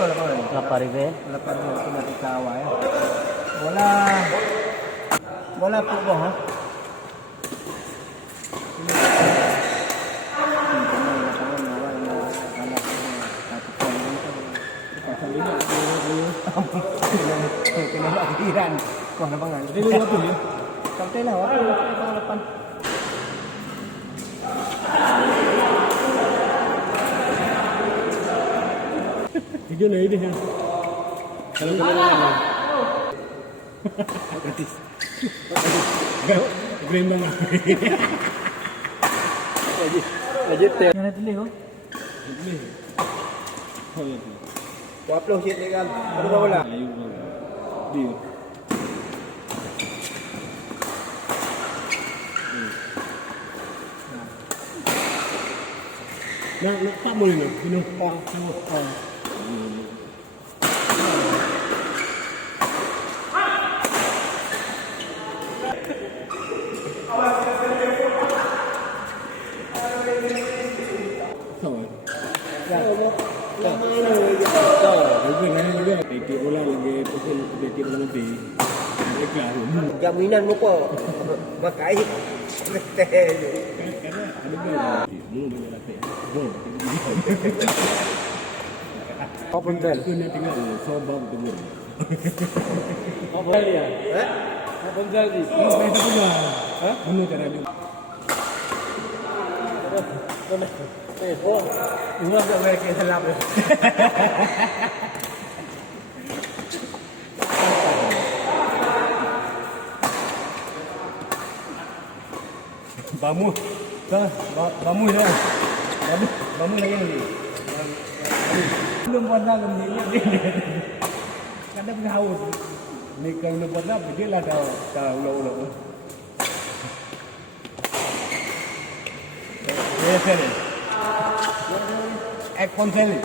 wala pa rin. Wala pa rin eh. Wala pa rin ito natin kawa eh. Wala po ba ha? Kinalakiran. Kung ano ba nga? Dili na po yun. Kantay lang. Wala pangalapan. Tiga na ini ya. Kalau kalau gratis. Gremang. Legit ya. Yang nanti oh. Ini. Oh ya. Waplo shit legal. Ano ba wala? Ayun ba. Di. Nah, tak boleh nak. Minum pang. Jaminan mo po. Makait. Apa benda? Itu ni tinggal sobab tu. Apa benda ya? Apa benda ni? Apa benda? Hah? Mana cara dia? Oh, umur tak boleh kena selap. Bamu. Bamu ya. Bamu lagi ni. Belum pernah ni. Kadang haus. Ni kalau belum pernah dia lah dah ulang-ulang. Ya, sir. Ek ponsel.